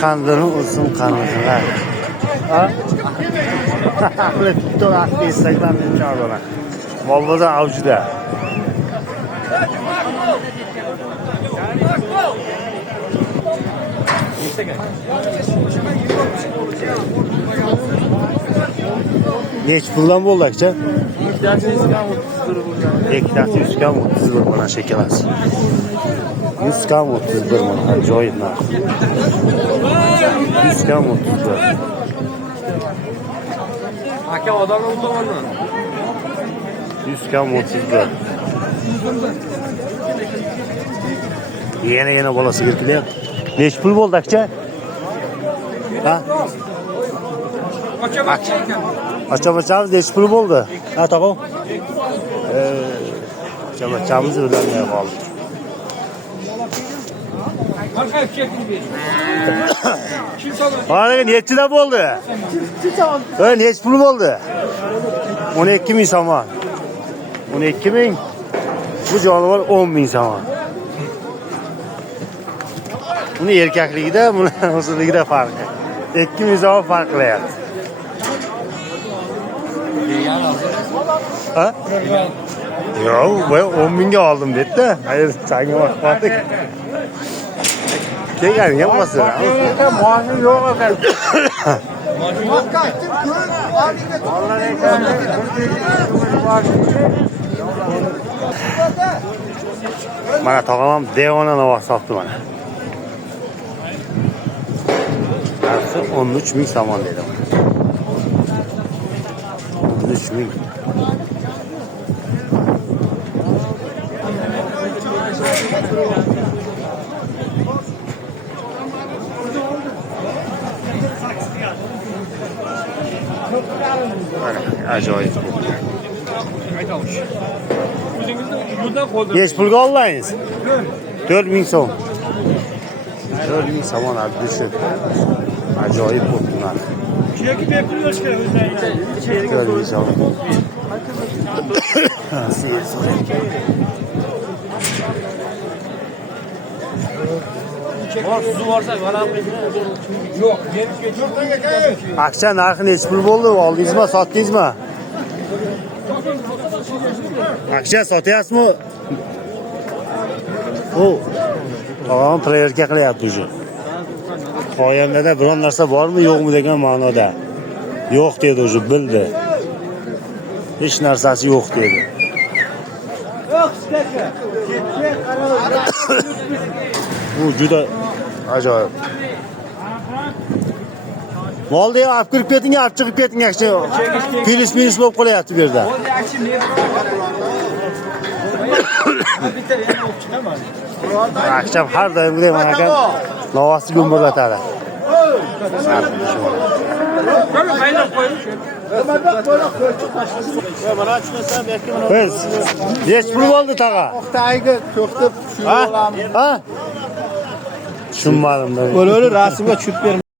Qandini uzun qandilar. Ha? TikTok aktif Instagram chorlar. Molboza avjida. Nech puldan bo'ldi aka? Ikkitasi 100 kam 31 mana shekalasi. 100 kam 31 mana ajoyib narx. 100 kam 31. Aka odamni o'ldirmanman. 100 kam 31. Yana bolasi kirkilyapti. Nech pul bo'ldi aka? Ha? Acha-bachamiz nech pul bo'ldi? Ha, tog'o. Acha-bachamiz o'rganmay qoldi. Mana nechida bo'ldi? Nech pul bo'ldi? 12 ming so'm. 12 ming. Bu jonivor 10 ming so'm. Uni erkakligida, buni uzunligida farqi. 2 ming so'm farq qilyapti. Ha? Yo'q, ben 10 mingga oldim dedi-da. Hayır, senga vaqtdik. Kelgan yapmasın. Maaşın yo'q ekan. Mana tog'am devonani olib sotdi mana. Narxi 13 ming so'm dedi. 13 ming. Ajoyib. Nech pulga oldingiz? 4 ming so'm. 4 ming so'm oladi. Ajoyib bo'ldi. Yoki bepul yo'sh kerak o'zlariga. 4 ming so'm. Siz borsak valam yo'q, Akcha narxi nech pul bo'ldi? Oldingizmi, sotdingizmi? Akcha sotyapsizmi? O, tog'am prayerka qilyapti o'zi. Qo'yamda biron narsa bormi, yo'qmi degan ma'noda. Yo'q dedi o'zi, bildi. Hech narsasi yo'q dedi. yo'q, aka. Bu juda ajoyib. Molda olib kirib keting, olib chiqib keting akcha. Filis bo'lib qolyapti bu yerda. Akcham har doimgidek mana ekan novasi gumburlatadi. Biz nech pul bo'ldi tag'a? Oqtayiga to'xtab tushib olamiz. Ha? Tushunmadim. Bo'ladi, rasmga tushib ber.